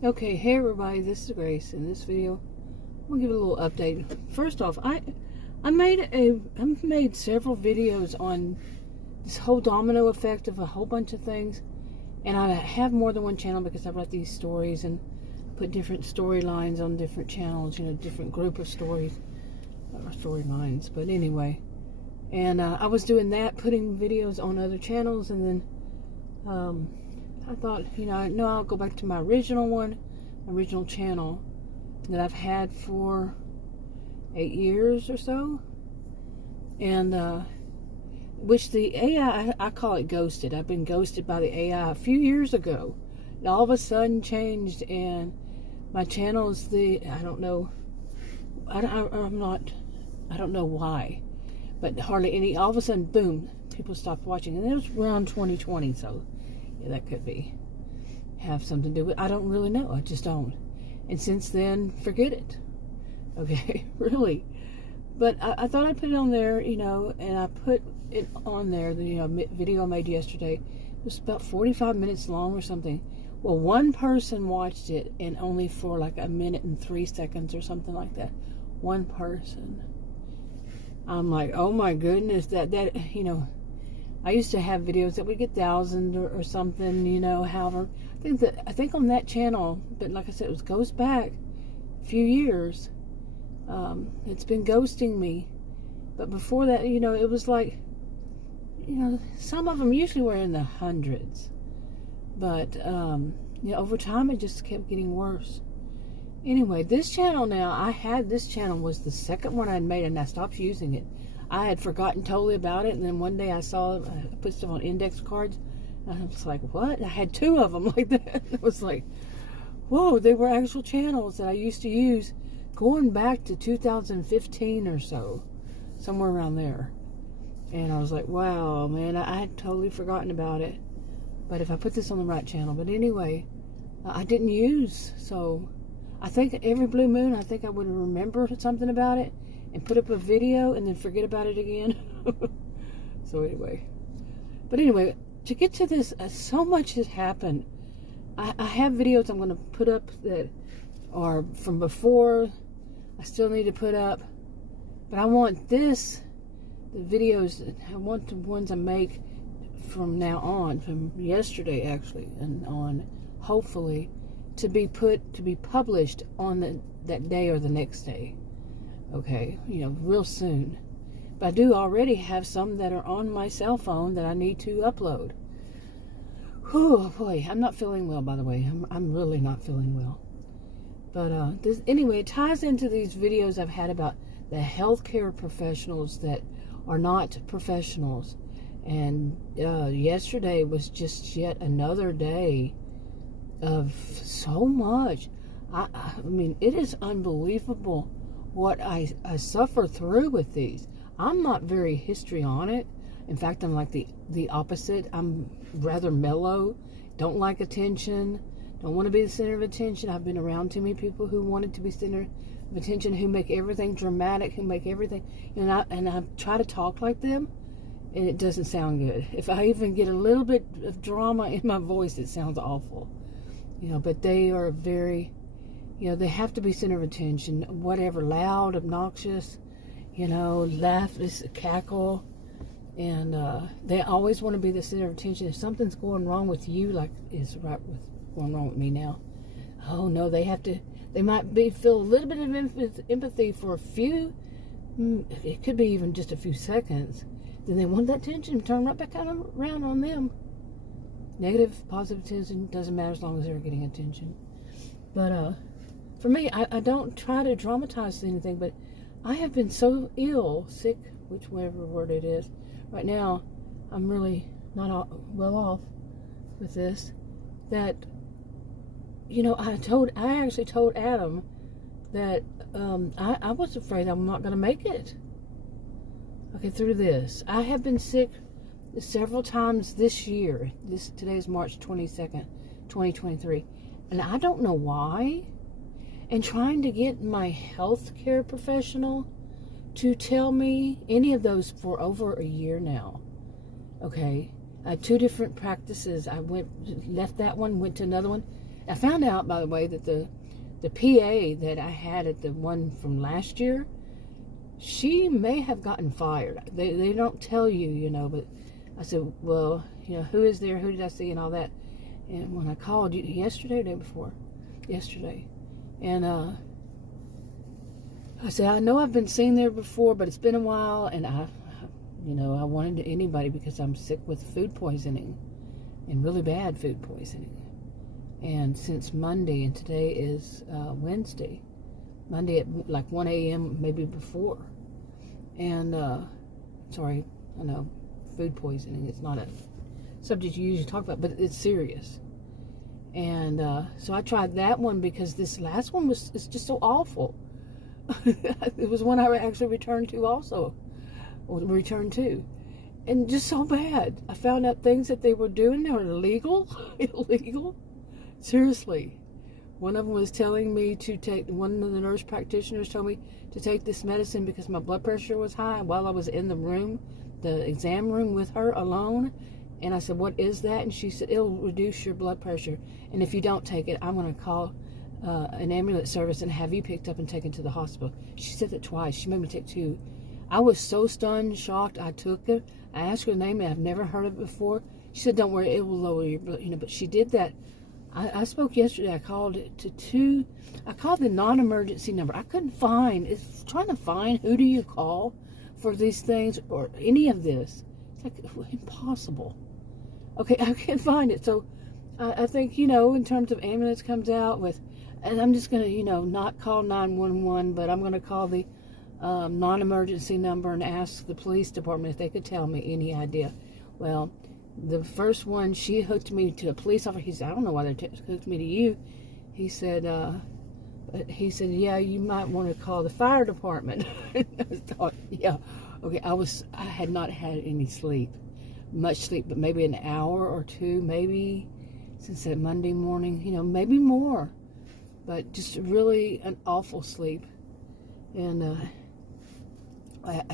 Okay, hey everybody, this is Grace. In this video, I'm gonna give a little update. First off, I've made several videos on this whole domino effect of a whole bunch of things, and I have more than one channel because I write these stories and put different storylines on different channels. You know, different group of stories or storylines. But anyway, and I was doing that, putting videos on other channels, and then I thought, I'll go back to my original channel that I've had for 8 years or so. And, which the AI, I call it ghosted. I've been ghosted by the AI a few years ago. It all of a sudden changed, and my channel is I don't know why, but hardly any, all of a sudden, boom, people stopped watching. And it was around 2020, so yeah, that could have something to do with it. I don't really know. I just don't. And since then, forget it. Okay, really. But I thought I'd put it on there, and I put it on there, the video I made yesterday. It was about 45 minutes long or something. Well, one person watched it, and only for like 1 minute and 3 seconds or something like that. One person. I'm like, oh my goodness, that I used to have videos that would get 1,000 or something, however. I think on that channel, but like I said, goes back a few years. It's been ghosting me. But before that, it was like, some of them usually were in the hundreds. But, over time it just kept getting worse. Anyway, this channel now, this channel was the second one I'd made, and I stopped using it. I had forgotten totally about it, and then one day I saw I put stuff on index cards, and I was like, what? I had 2 of them like that. It was like, whoa, they were actual channels that I used to use going back to 2015 or so, somewhere around there. And I was like, wow, man, I had totally forgotten about it. But if I put this on the right channel, but anyway, I didn't use, so I think every blue moon, I think I would remember something about it and put up a video and then forget about it again. So anyway, to get to this, so much has happened. I have videos I'm going to put up that are from before. I still need to put up, but I want the videos, I want the ones I make from now on, from yesterday actually, and on, hopefully, to be published on that day or the next day. Okay, real soon. But I do already have some that are on my cell phone that I need to upload. Oh boy, I'm not feeling well, by the way. I'm really not feeling well. But anyway, it ties into these videos I've had about the healthcare professionals that are not professionals. And yesterday was just yet another day of so much. I mean, it is unbelievable what I suffer through with these. I'm not very histrionic. In fact, I'm like the opposite. I'm rather mellow. Don't like attention. Don't want to be the center of attention. I've been around too many people who wanted to be center of attention, who make everything dramatic, who make everything, and I try to talk like them, and it doesn't sound good. If I even get a little bit of drama in my voice, it sounds awful. But they are very, they have to be center of attention, whatever, loud, obnoxious, laugh, cackle, and they always want to be the center of attention. If something's going wrong with you, like is going wrong with me now, oh no, they might feel a little bit of empathy for a few, it could be even just a few seconds, then they want that attention, turn right back around on them. Negative, positive attention, doesn't matter as long as they're getting attention. But for me, I don't try to dramatize anything, but I have been so sick, whichever word it is. Right now, I'm really not well off with this, that, I actually told Adam that I was afraid I'm not going to make it. Okay, through this. I have been sick several times this year. Today is March 22nd, 2023. And I don't know why. And trying to get my healthcare professional to tell me any of those for over a year now. Okay. 2 different practices. I left that one, went to another one. I found out, by the way, that the PA that I had at the one from last year, she may have gotten fired. They don't tell you, you know, but I said, well, you know, who is there? Who did I see? And all that. And when I called you yesterday or the day before? Yesterday. And I said, I know I've been seen there before, but it's been a while. And I wanted anybody because I'm sick with food poisoning and really bad food poisoning. And since Monday, and today is Wednesday, Monday at like 1 a.m., maybe before. And, sorry, I know, food poisoning is not a subject you usually talk about, but it's serious. And so I tried that one because this last one is just so awful. It was one I actually returned to also. And just so bad. I found out things that they were doing that were illegal. Seriously. One of them was telling me to take, one of the nurse practitioners told me to take this medicine because my blood pressure was high while I was in the room, the exam room with her alone. And I said, what is that? And she said, it'll reduce your blood pressure. And if you don't take it, I'm going to call an ambulance service and have you picked up and taken to the hospital. She said that twice. She made me take 2. I was so stunned, shocked. I took it. I asked her the name, and I've never heard of it before. She said, don't worry, it will lower your blood, you know, but she did that. I spoke yesterday. I called it to 2. I called the non-emergency number. I couldn't find. It's trying to find who do you call for these things or any of this. It's like impossible. Okay, I can't find it. So I think, you know, in terms of ambulance comes out with, and I'm just going to, you know, not call 911, but I'm going to call the non-emergency number and ask the police department if they could tell me any idea. Well, the first one, she hooked me to a police officer. He said, I don't know why they hooked me to you. He said, yeah, you might want to call the fire department. I thought, yeah, okay. I had not had any sleep, much sleep, but maybe an hour or 2, maybe since that Monday morning, you know, maybe more, but just really an awful sleep. And I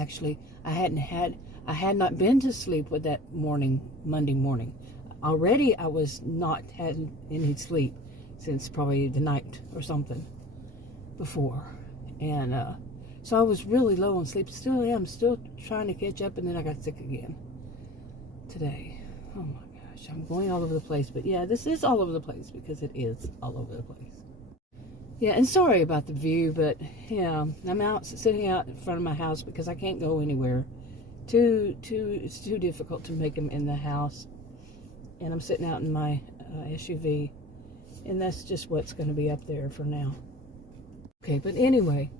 had not been to sleep with that Monday morning. Already I was not had any sleep since probably the night or something before. And so I was really low on sleep. Still am, still trying to catch up, and then I got sick again today. Oh my gosh, I'm going all over the place. But yeah, this is all over the place because it is all over the place. Yeah, and sorry about the view, but yeah, I'm sitting out in front of my house because I can't go anywhere. It's too difficult to make them in the house, and I'm sitting out in my SUV, and that's just what's going to be up there for now. Okay, but anyway,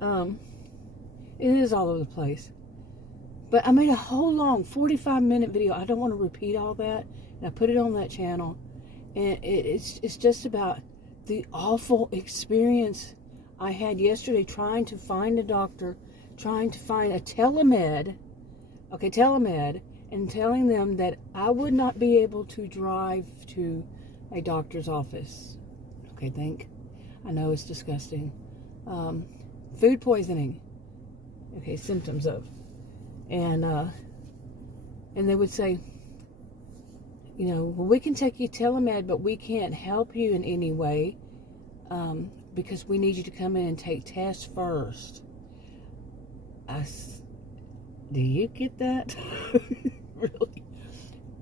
it is all over the place. But I made a whole long 45-minute video. I don't want to repeat all that, and I put it on that channel, and it's just about the awful experience I had yesterday trying to find a doctor, trying to find a telemed, and telling them that I would not be able to drive to a doctor's office. Okay, I know it's disgusting. Food poisoning. Okay, symptoms of. And they would say, you know, well, we can take you telemed, but we can't help you in any way because we need you to come in and take tests first. Do you get that? Really?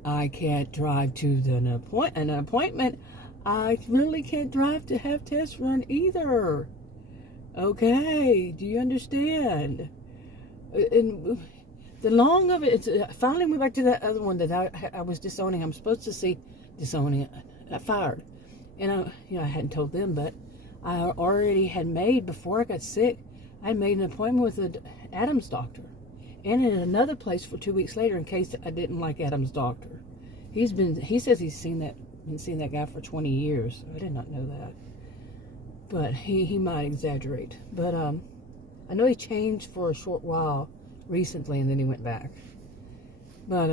I can't drive to an appointment. I really can't drive to have tests run either. Okay, do you understand? And the long of it, finally went back to that other one that I was disowning. I'm supposed to see disowning. I fired. And I hadn't told them, but I already had made, before I got sick, I had made an appointment with an Adam's doctor. And in another place for 2 weeks later in case I didn't like Adam's doctor. He says he's been seeing that guy for 20 years. I did not know that. But he might exaggerate. But I know he changed for a short while recently, and then he went back. But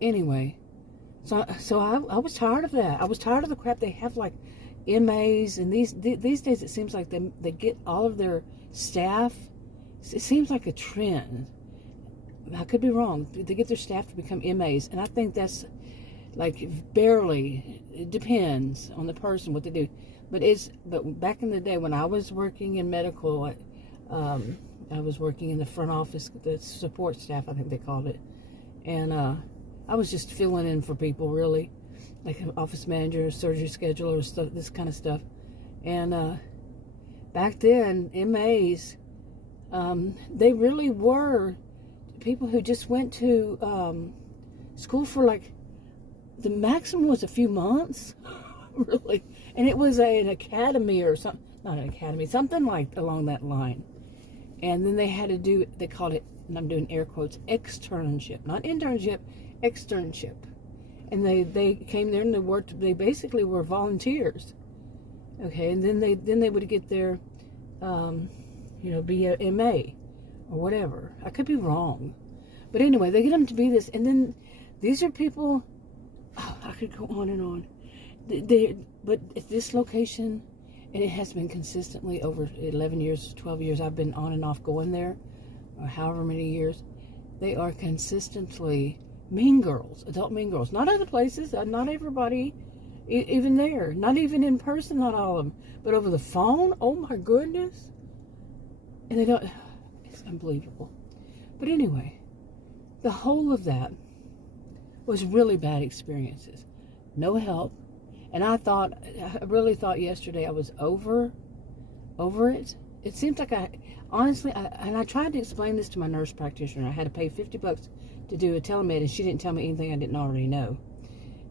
anyway, so I was tired of that. I was tired of the crap they have, like MAs, and these days it seems like they get all of their staff. It seems like a trend. I could be wrong. They get their staff to become MAs, and I think that's like barely. It depends on the person what they do, but back in the day when I was working in medical, I was working in the front office, the support staff, I think they called it, and I was just filling in for people, really, like an office manager, surgery scheduler, stuff, this kind of stuff. And back then, MAs, they really were people who just went to school for like, the maximum was a few months, really. And it was an academy or something, not an academy, something like along that line. And then they had to do, they called it, and I'm doing air quotes, externship, not internship, externship. And they came there and they basically were volunteers. Okay, and then they would get their, be a MA or whatever. I could be wrong. But anyway, they get them to be this. And then these are people, I could go on and on. But at this location, and it has been consistently over 11 years, 12 years, I've been on and off going there, or however many years, they are consistently mean girls, adult mean girls. Not other places, not everybody, even there. Not even in person, not all of them. But over the phone, oh my goodness. And they don't, it's unbelievable. But anyway, the whole of that was really bad experiences. No help. And I really thought yesterday I was over it. It seems like I tried to explain this to my nurse practitioner. I had to pay $50 to do a telemed, and she didn't tell me anything I didn't already know.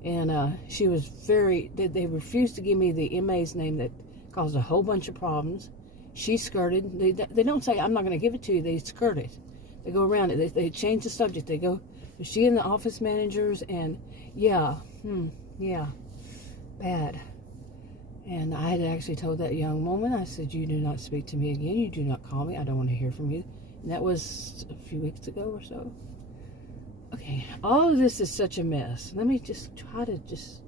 And she was they refused to give me the MA's name that caused a whole bunch of problems. She skirted. They don't say, I'm not going to give it to you. They skirt it. They go around it. They change the subject. They go, she and the office managers, and yeah, bad. And I had actually told that young woman, I said, you do not speak to me again. You do not call me. I don't want to hear from you. And that was a few weeks ago or so. Okay, all of this is such a mess. Let me just try to just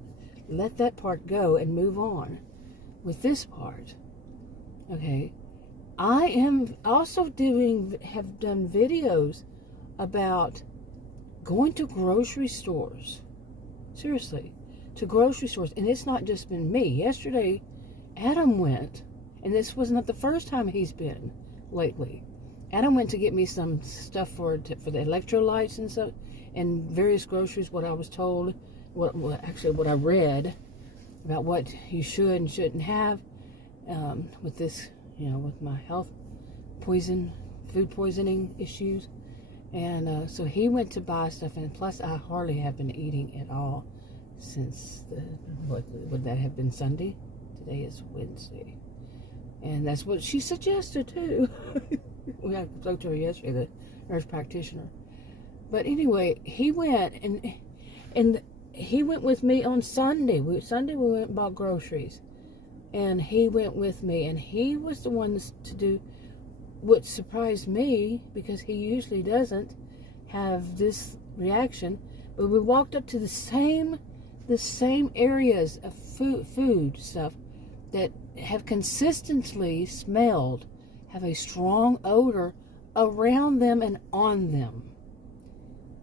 let that part go and move on with this part. Okay, I am also have done videos about going to grocery stores. Seriously, to grocery stores. And it's not just been me. Yesterday, Adam went, and this was not the first time he's been lately. Adam went to get me some stuff for the electrolytes and stuff, and various groceries, what I was told, what I read about what you should and shouldn't have with this, with my food poisoning issues. And so he went to buy stuff, and plus I hardly have been eating at all since would that have been Sunday? Today is Wednesday. And that's what she suggested too. We had spoke to her yesterday, the nurse practitioner. But anyway, he went and he went with me on Sunday. Sunday we went and bought groceries. And he went with me, and he was the one to do what surprised me, because he usually doesn't have this reaction. But we walked up to the same areas of food stuff that have consistently smelled, have a strong odor around them and on them.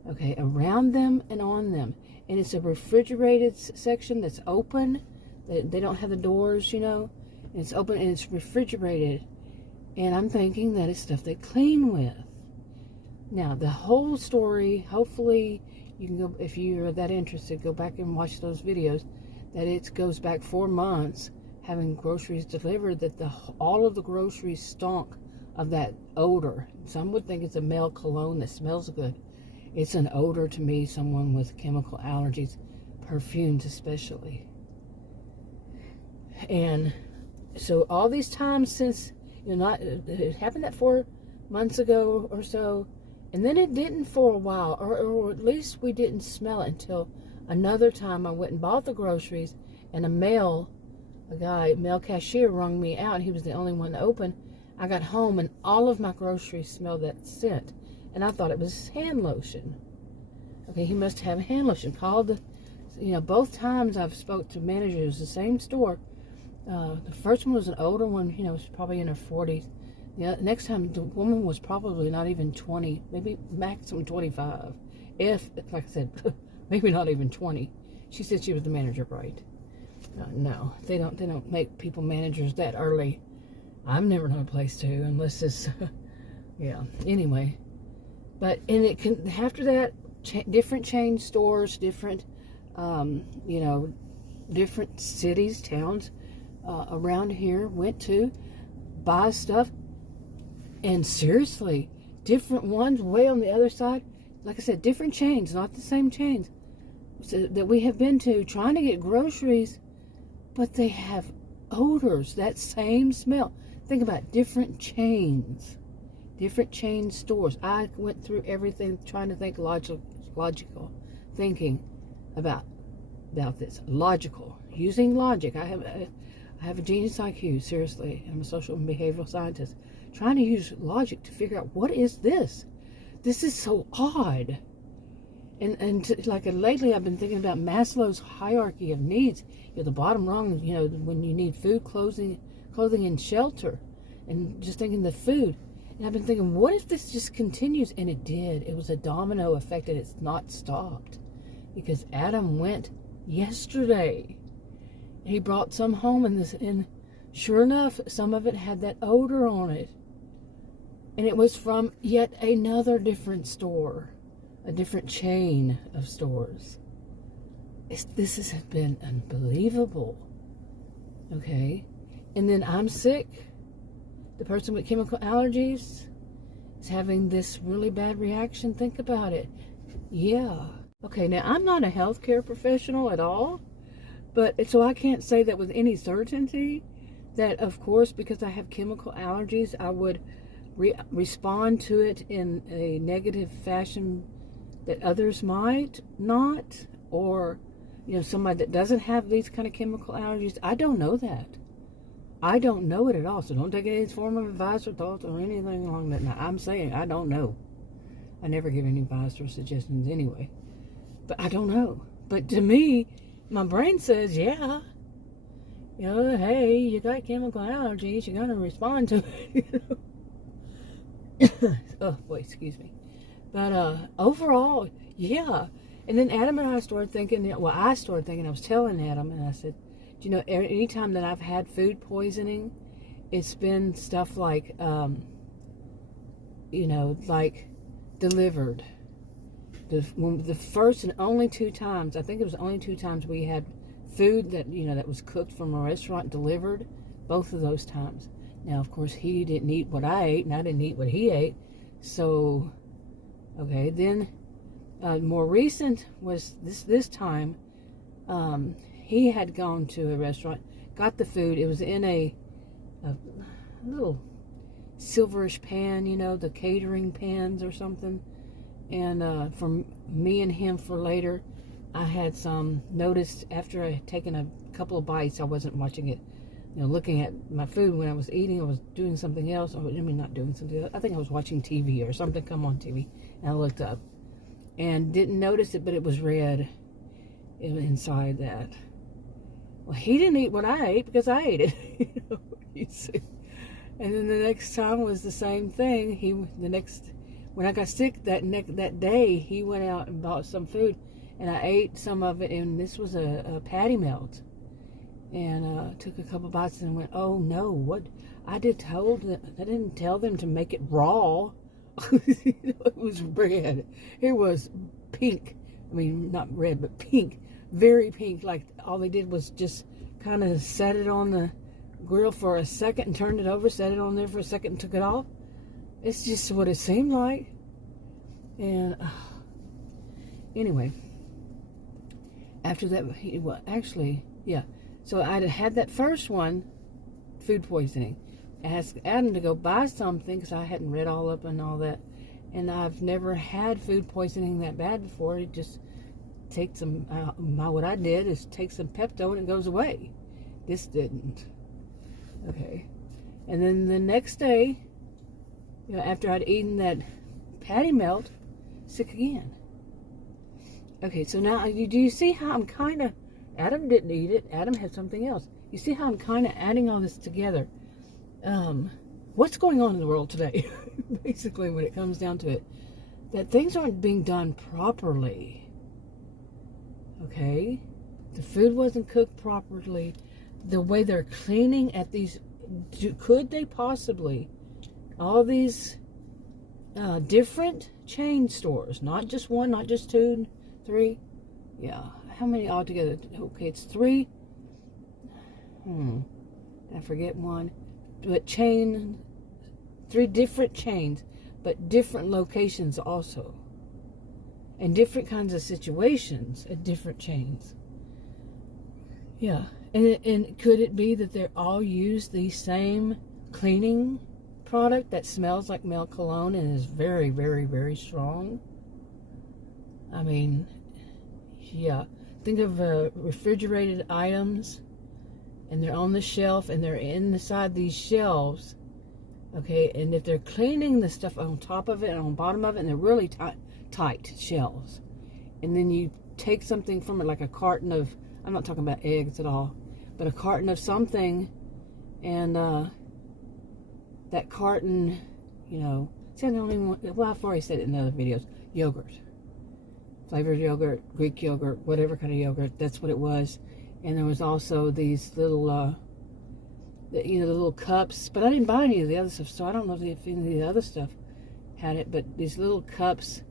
Okay, around them and on them. And it's a refrigerated section that's open. They don't have the doors, and it's open and it's refrigerated. And I'm thinking that it's stuff they clean with. Now, the whole story, hopefully you can go, if you're that interested, go back and watch those videos, that it goes back 4 months having groceries delivered, that all of the groceries stunk of that odor. Some would think it's a male cologne that smells good. It's an odor to me, someone with chemical allergies, perfumes especially. And so all these times since, it happened that 4 months ago or so, and then it didn't for a while, or at least we didn't smell it until another time I went and bought the groceries, and a male cashier rung me out, and he was the only one to open. I got home, and all of my groceries smelled that scent, and I thought it was hand lotion. Okay, he must have hand lotion. Called both times I've spoke to managers, the same store. The first one was an older one, was probably in her 40s. The next time, the woman was probably not even 20, maybe maximum 25. If, like I said, maybe not even 20. She said she was the manager, right? No, they don't make people managers that early. I've never known a place to, unless it's, yeah. Anyway, but and it can after that, different chain stores, different, different cities, towns around here went to buy stuff, and seriously, different ones way on the other side. Like I said, different chains, not the same chains that we have been to, trying to get groceries, but they have odors, that same smell. Think about it, different chain stores. I went through everything trying to think logical thinking about this. Logical, using logic. I have a genius IQ, seriously. I'm a social and behavioral scientist. Trying to use logic to figure out, what is this? This is so odd. Lately I've been thinking about Maslow's hierarchy of needs. The bottom rung, when you need food, clothing and shelter, and just thinking the food. And I've been thinking, what if this just continues? And it did. It was a domino effect, and it's not stopped. Because Adam went yesterday. He brought some home, and sure enough, some of it had that odor on it. And it was from yet another different store. A different chain of stores. This has been unbelievable. Okay? And then I'm sick. The person with chemical allergies is having this really bad reaction. Think about it. Yeah. Okay, now I'm not a healthcare professional at all, but so I can't say that with any certainty that, of course, because I have chemical allergies, I would respond to it in a negative fashion that others might not, or somebody that doesn't have these kind of chemical allergies. I don't know that. I don't know it at all, so don't take any form of advice or thoughts or anything along that. Now, I'm saying I don't know. I never give any advice or suggestions anyway, but I don't know. But to me, my brain says, yeah, hey, you got chemical allergies, you're gonna respond to it. Oh boy, excuse me. But overall, yeah. And then Adam and I started thinking, I was telling Adam, and I said, anytime that I've had food poisoning, it's been stuff like, like delivered. The first and only 2 times, I think it was only 2 times we had food that, that was cooked from a restaurant delivered, both of those times. Now, of course, he didn't eat what I ate, and I didn't eat what he ate, so... Okay, then more recent was this time, he had gone to a restaurant, got the food. It was in a little silverish pan, the catering pans or something. And for me and him for later, I had some noticed after I had taken a couple of bites. I wasn't watching it, looking at my food when I was eating. I was doing something else. Not doing something else. I think I was watching TV or something come on TV. And I looked up and didn't notice it, but it was red inside that. Well, he didn't eat what I ate because I ate it. You see. And then the next time was the same thing. When I got sick that day, he went out and bought some food, and I ate some of it, and this was a patty melt. And took a couple bites and went, oh no, what? I didn't tell them to make it raw. It was red. It was pink. I mean, not red, but pink. Very pink. Like all they did was just kind of set it on the grill for a second and turned it over, set it on there for a second and took it off. It's just what it seemed like. And anyway, after that, so I had that first one, food poisoning. Asked Adam to go buy something because I hadn't read all up and all that, and I've never had food poisoning that bad before. It just takes some. What I did is take some Pepto and it goes away. This didn't. Okay, and then the next day, after I'd eaten that patty melt, sick again. Okay, so now do you see how I'm kind of? Adam didn't eat it. Adam had something else. You see how I'm kind of adding all this together. What's going on in the world today? Basically, when it comes down to it, that things aren't being done properly. Okay? The food wasn't cooked properly. The way they're cleaning at these, could they possibly, all these different chain stores, not just one, not just two, three, yeah, how many altogether? Okay, it's three, I forget one, but three different chains, but different locations also, and different kinds of situations at different chains. Yeah, and could it be that they're all use the same cleaning product that smells like male cologne and is very, very, very strong? I mean, yeah. Think of refrigerated items, and they're on the shelf, and they're inside these shelves, okay? And if they're cleaning the stuff on top of it and on bottom of it, and they're really tight shelves, and then you take something from it, like a carton of, I'm not talking about eggs at all, but a carton of something, and that carton, you know, see, I don't even want, well, I've already said it in other videos, yogurt. Flavored yogurt, Greek yogurt, whatever kind of yogurt, that's what it was. And there was also these little, you know, the little cups, but I didn't buy any of the other stuff, so I don't know if any of the other stuff had it, but these little cups,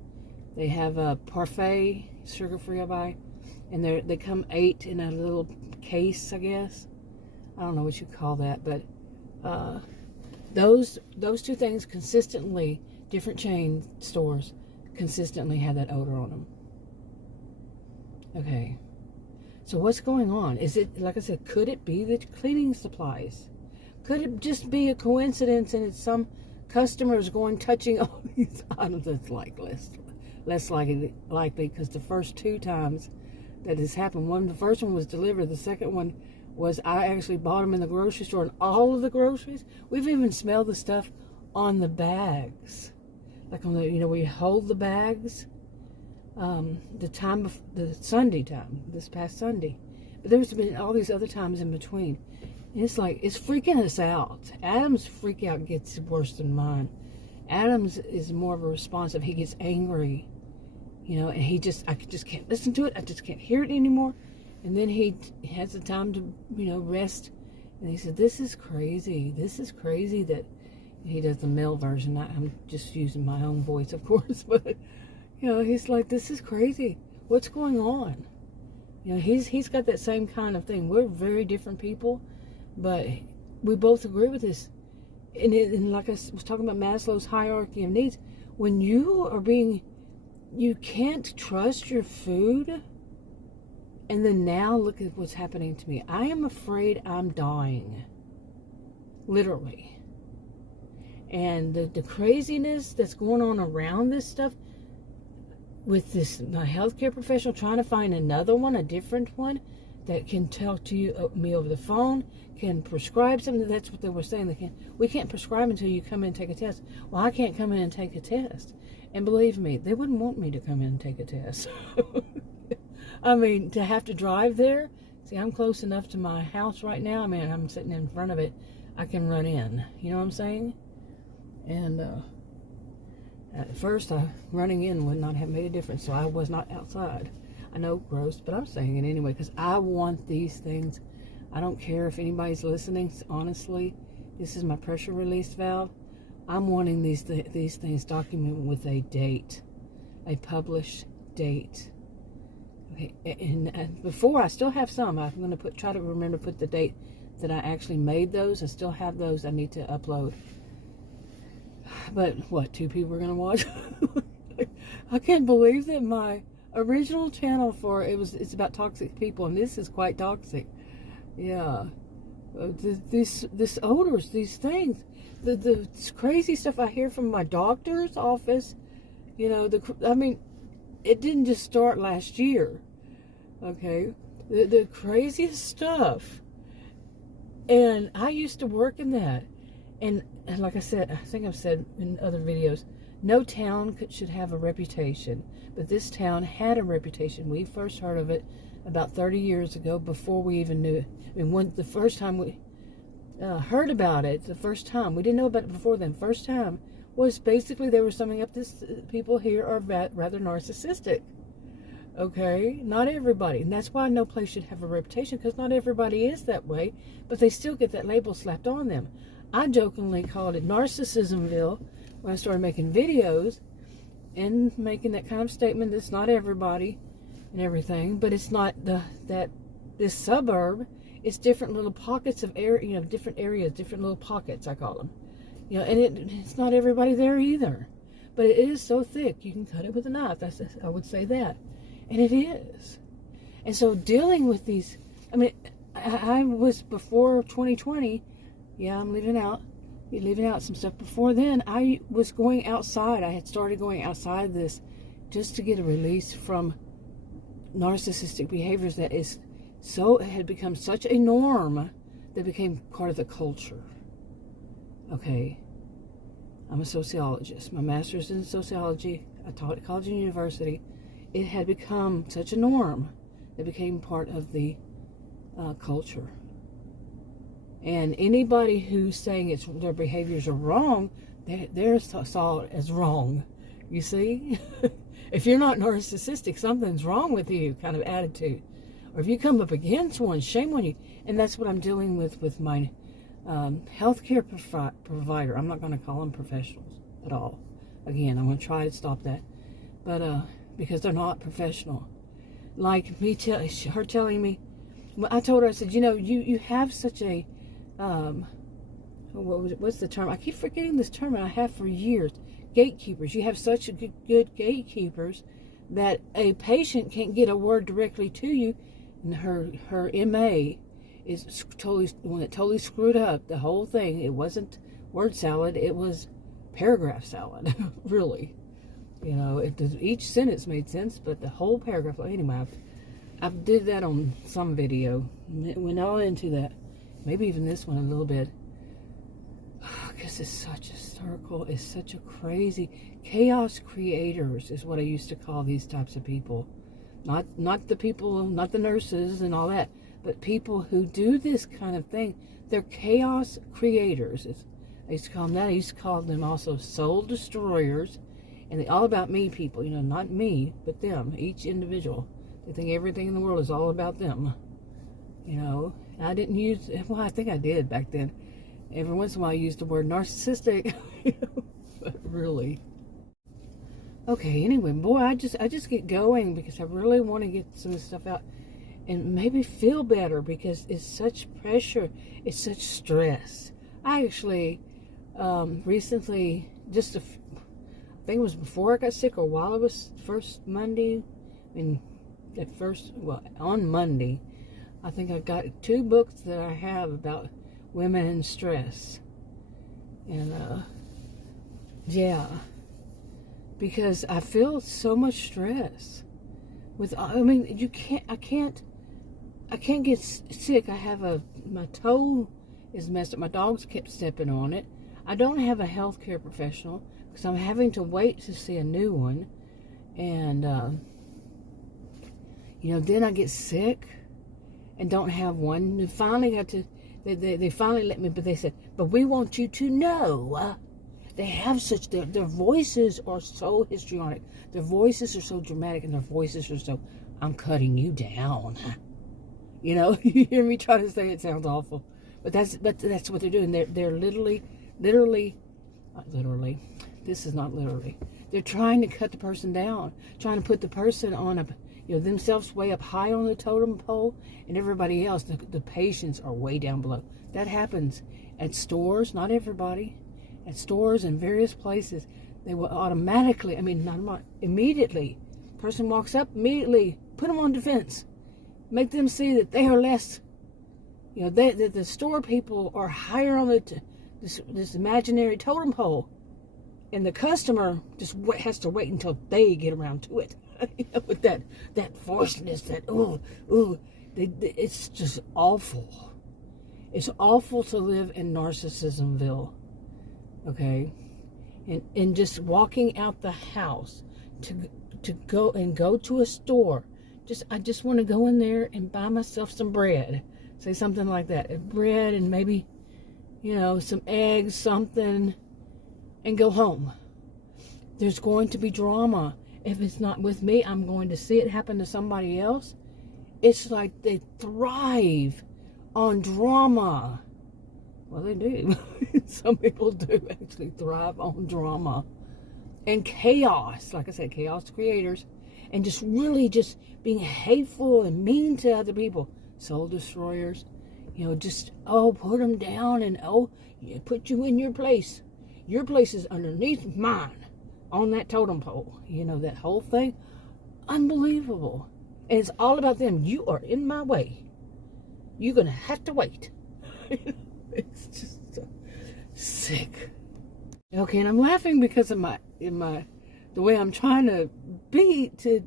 they have a parfait, sugar-free I buy, and they come 8 in a little case, I guess. I don't know what you call that, but those two things consistently, different chain stores consistently had that odor on them. Okay, so what's going on? Is it, like I said, could it be the cleaning supplies? Could it just be a coincidence and it's some customers touching all these items? That's like less likely, because the first 2 times that has happened, the first one was delivered, the second one was I actually bought them in the grocery store, and all of the groceries, we've even smelled the stuff on the bags, like on the, you know, where you hold the bags, the Sunday time, this past Sunday, but there's been all these other times in between, and it's like, it's freaking us out. Adam's freak out gets worse than mine. Adam's is more of a responsive, he gets angry, you know, and I just can't listen to it, I just can't hear it anymore. And then he has the time to, you know, rest. And he said, this is crazy that he does the male version. I'm just using my own voice, of course. But, you know, he's like, this is crazy. What's going on? You know, he's got that same kind of thing. We're very different people, but we both agree with this. And like I was talking about Maslow's hierarchy of needs, when you can't trust your food. And then now look at what's happening to me. I am afraid I'm dying. Literally. And the craziness that's going on around this stuff, with my healthcare professional trying to find another one, a different one, that can talk to me over the phone, can prescribe something. That's what they were saying. We can't prescribe until you come in and take a test. Well, I can't come in and take a test. And believe me, they wouldn't want me to come in and take a test. I mean, to have to drive there. See, I'm close enough to my house right now. I mean, I'm sitting in front of it. I can run in. You know what I'm saying? And at first, running in would not have made a difference, so I was not outside. I know, gross, but I'm saying it anyway, because I want these things. I don't care if anybody's listening. Honestly, this is my pressure release valve. I'm wanting these things documented with a date, a published date. Okay, and before, I still have some. I'm going to try to remember to put the date that I actually made those. I still have those I need to upload. But what, 2 people are going to watch? I can't believe that my original channel it's about toxic people, and this is quite toxic. Yeah. This odors, these things, the crazy stuff I hear from my doctor's office, you know, I mean, it didn't just start last year, okay? The craziest stuff. And I used to work in that. And like I said, I think I've said in other videos, no town should have a reputation. But this town had a reputation. We first heard of it about 30 years ago, before we even knew it. I mean, the first time we heard about it, we didn't know about it before then, first time, was basically they were summing up this, people here are rather narcissistic. Okay, not everybody, and that's why no place should have a reputation, because not everybody is that way, but they still get that label slapped on them. I jokingly called it Narcissismville when I started making videos and making that kind of statement. It's not everybody and everything, but it's not this suburb. It's different little pockets of area, different areas, different little pockets, I call them. And it's not everybody there either, but it is so thick you can cut it with a knife. I would say that. And it is. And so dealing with these, I was before 2020, I'm leaving out some stuff. Before then, I was going outside. I had started going outside this just to get a release from narcissistic behaviors that had become such a norm that became part of the culture. Okay. I'm a sociologist. My master's in sociology. I taught at college and university. It had become such a norm that became part of the culture. And anybody who's saying their behaviors are wrong, they're saw it as wrong. You see? If you're not narcissistic, something's wrong with you kind of attitude. Or if you come up against one, shame on you. And that's what I'm dealing with my healthcare provider. I'm not going to call them professionals at all. Again, I'm going to try to stop that. But because they're not professional. Like her telling me, I told her, I said, you have such a, what's the term? I keep forgetting this term, and I have for years. Gatekeepers. You have such good gatekeepers that a patient can't get a word directly to you. And her MA is totally screwed up the whole thing. It wasn't word salad. It was paragraph salad, really. Each sentence made sense, but the whole paragraph. Anyway, I did that on some video. Went all into that. Maybe even this one a little bit. Because it's such a circle. It's such a crazy chaos creators is what I used to call these types of people. Not the people, not the nurses and all that, but people who do this kind of thing. They're chaos creators. I used to call them that. I used to call them also soul destroyers. And they're all about me people, not me, but them, each individual. They think everything in the world is all about them. And I didn't use, well, I think I did back then. Every once in a while I used the word narcissistic, but really. Okay, anyway, boy, I just get going because I really want to get some of this stuff out and maybe feel better because it's such pressure, it's such stress. I actually recently, I think it was before I got sick or while I was first Monday, on Monday, I think I got 2 books that I have about women and stress. And, because I feel so much stress I can't get sick. My toe is messed up. My dogs kept stepping on it. I don't have a healthcare professional because I'm having to wait to see a new one. And, then I get sick and don't have one. They finally they finally let me, but they said, but we want you to know. They have their voices are so histrionic. Their voices are so dramatic, and their voices are so, I'm cutting you down. You hear me try to say it sounds awful. But that's what they're doing. They're literally, not literally, this is not literally. They're trying to cut the person down, trying to put the person on themselves way up high on the totem pole, and everybody else, the patients are way down below. That happens at stores, not everybody. At stores and various places, they will automatically, immediately, person walks up, immediately put them on defense. Make them see that they are less, that the store people are higher on this imaginary totem pole. And the customer just has to wait until they get around to it. With that forcedness, it's just awful. It's awful to live in Narcissismville. Okay, and just walking out the house to go to a store. I just want to go in there and buy myself some bread. Say something like that. Bread and maybe, some eggs, something, and go home. There's going to be drama. if it's not with me, I'm going to see it happen to somebody else. It's like they thrive on drama. Well, they do. Some people do actually thrive on drama and chaos. Like I said, chaos creators, and just really just being hateful and mean to other people. Soul destroyers, just, put them down and, put you in your place. Your place is underneath mine on that totem pole. That whole thing. Unbelievable. And it's all about them. You are in my way. You're going to have to wait. It's just so sick. Okay, and I'm laughing because of the way I'm trying to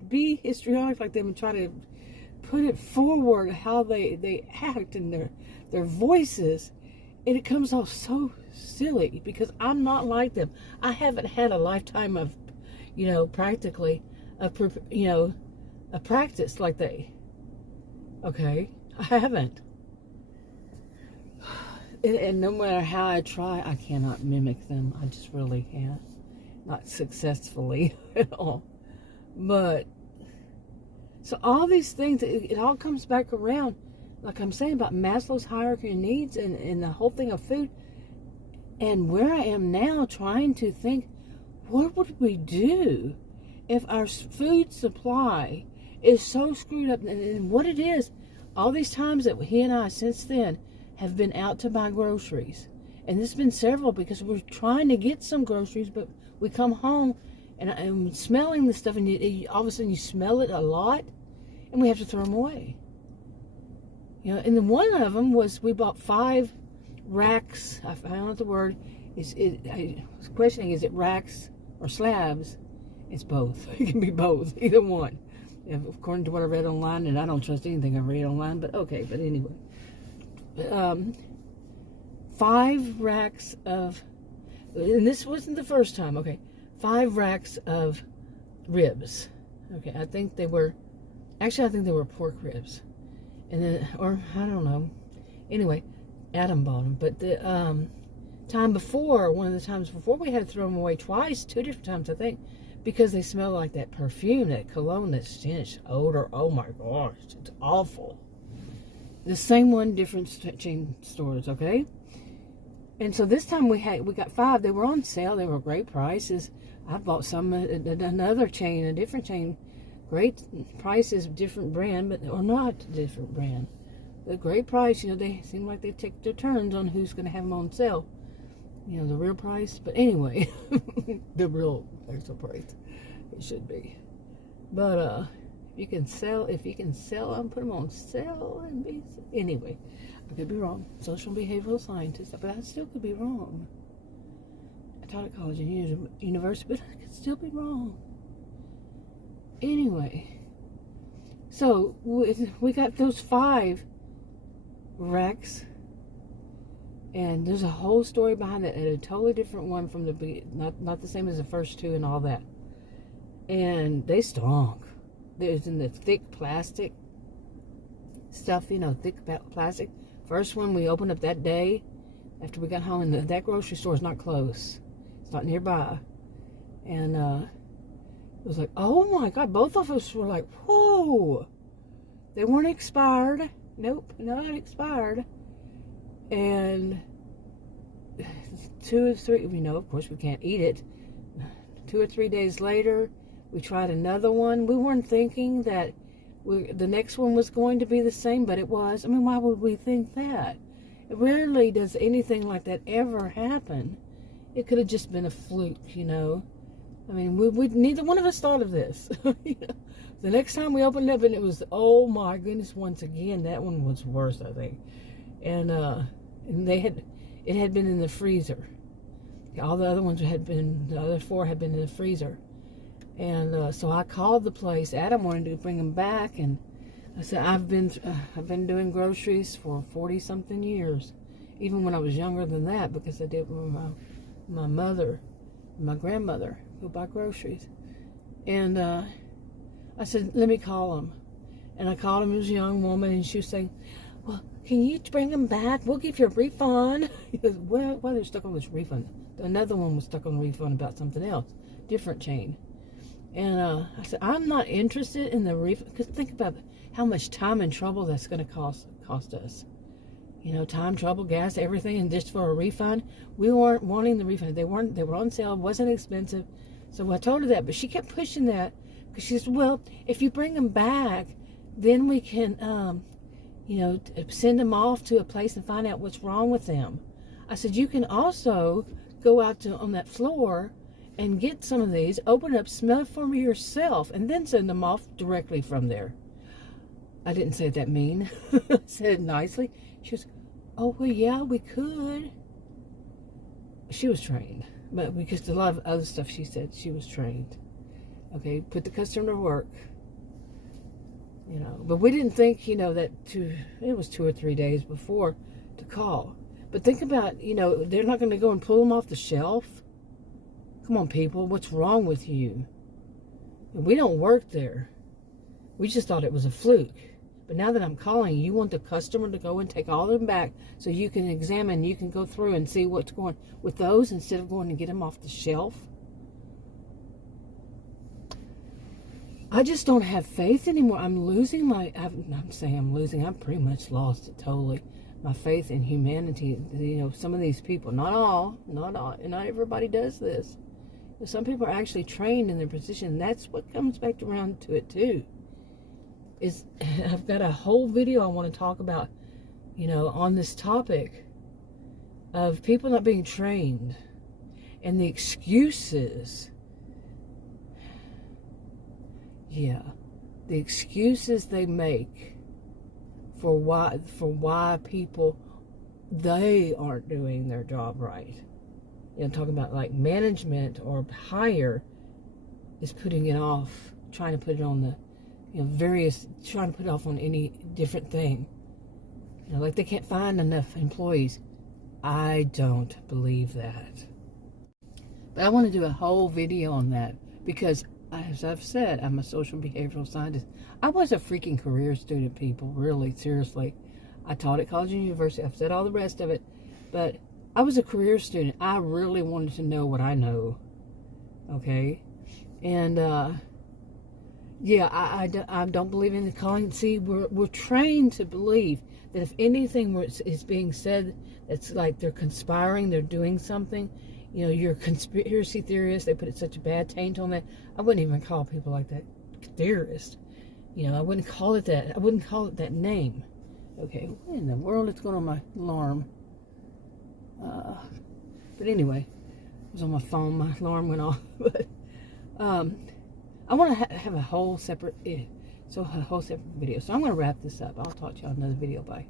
be histrionic like them and try to put it forward how they act and their voices, and it comes off so silly because I'm not like them. I haven't had a lifetime of, practically a practice like they. Okay, I haven't. And no matter how I try, I cannot mimic them. I just really can't. Not successfully at all. But, so all these things, it all comes back around, like I'm saying about Maslow's hierarchy of needs and the whole thing of food. And where I am now trying to think, what would we do if our food supply is so screwed up? And what it is, all these times that he and I since then have been out to buy groceries, and there's been several because we're trying to get some groceries, but we come home and I'm smelling the stuff, and all of a sudden you smell it a lot, and we have to throw them away. And then one of them was we bought 5 racks. I don't know the word. I was questioning, is it racks or slabs? It's both. It can be both, either one. According to what I read online, and I don't trust anything I read online, but okay. But anyway. 5 racks of, and this wasn't the first time, okay, 5 racks of ribs. Okay, I think they were pork ribs. And then, or I don't know. Anyway, Adam bought them. But the one of the times before, we had to throw them away twice, 2 different times, I think, because they smell like that perfume, that cologne, that stench, odor. Oh my gosh, it's awful. The same one, different chain stores, okay? And so this time we got 5. They were on sale. They were great prices. I bought some at another chain, a different chain. Great prices, different brand, or not different brand. But great price. They seem like they take their turns on who's going to have them on sale. The real price. But anyway, the real actual price. It should be. But, if you can sell them, put them on sale, anyway, I could be wrong. Social behavioral scientist, but I still could be wrong. I taught at college and university, but I could still be wrong. Anyway, so we got those 5 racks, and there's a whole story behind that, and a totally different one from the beginning, not the same as the first 2 and all that. And they stunk. There's in the thick plastic stuff, thick plastic. First one we opened up that day after we got home, and that grocery store is not close. It's not nearby. And it was like, oh my God, both of us were like, whoa. They weren't expired. Nope, not expired. And 2 or 3, of course we can't eat it. 2 or 3 days later, we tried another one. We weren't thinking that the next one was going to be the same, but it was. I mean, why would we think that? Rarely does anything like that ever happen. It could have just been a fluke, I mean, we neither one of us thought of this. The next time we opened it up, and it was, oh my goodness, once again, that one was worse, I think. And it had been in the freezer. All the other ones the other 4 had been in the freezer. And so I called the place. Adam wanted to bring them back, and I said, I've been doing groceries for 40-something years, even when I was younger than that, because I did with my mother, my grandmother, who buy groceries. And I said, let me call them. And I called him. It was a young woman, and she was saying, well, can you bring them back? We'll give you a refund. He goes, well, they're stuck on this refund. Another one was stuck on a refund about something else, different chain. And I said, I'm not interested in the refund, because think about how much time and trouble that's going to cost us. You know, time, trouble, gas, everything, and just for a refund. We weren't wanting the refund. They were on sale, wasn't expensive. So I told her that, but she kept pushing that, because she said, well, if you bring them back, then we can, you know, send them off to a place and find out what's wrong with them. I said, you can also go out on that floor and get some of these, open it up, smell it for me yourself, and then send them off directly from there. I didn't say that mean. I said it nicely. She was, oh, well, yeah, we could. She was trained, but because a lot of other stuff she said, she was trained. Okay, put the customer to work. You know, but we didn't think, you know, that it was 2 or 3 days before to call. But think about, you know, they're not going to go and pull them off the shelf. Come on, people, what's wrong with you? We don't work there. We just thought it was a fluke. But now that I'm calling, you want the customer to go and take all of them back so you can examine, you can go through and see what's going with those instead of going to get them off the shelf. I just don't have faith anymore. I'm losing I'm saying I'm losing. I'm pretty much lost it totally. My faith in humanity. You know, some of these people, not all, and not everybody does this. But some people are actually trained in their position. And that's what comes back around to it too. I've got a whole video I want to talk about, you know, on this topic of people not being trained and the excuses. Yeah, the excuses they make for why people, they aren't doing their job right. You know, talking about like management or higher is putting it off, trying to put it on the, you know, trying to put it off on any different thing. You know, like they can't find enough employees. I don't believe that. But I want to do a whole video on that because, as I've said, I'm a social behavioral scientist. I was a freaking career student, people, really, seriously. I taught at college and university. I've said all the rest of it. But I was a career student. I really wanted to know what I know. Okay? And, yeah, I don't believe in the calling. See, we're trained to believe that if anything is being said that's like they're conspiring, they're doing something, you know, you're a conspiracy theorist. They put such a bad taint on that. I wouldn't even call people like that theorist. You know, I wouldn't call it that. I wouldn't call it that name. Okay, what in the world is going on my alarm? But anyway, it was on my phone. My alarm went off. But I want to have a whole separate video. So I'm going to wrap this up. I'll talk to y'all in another video. Bye.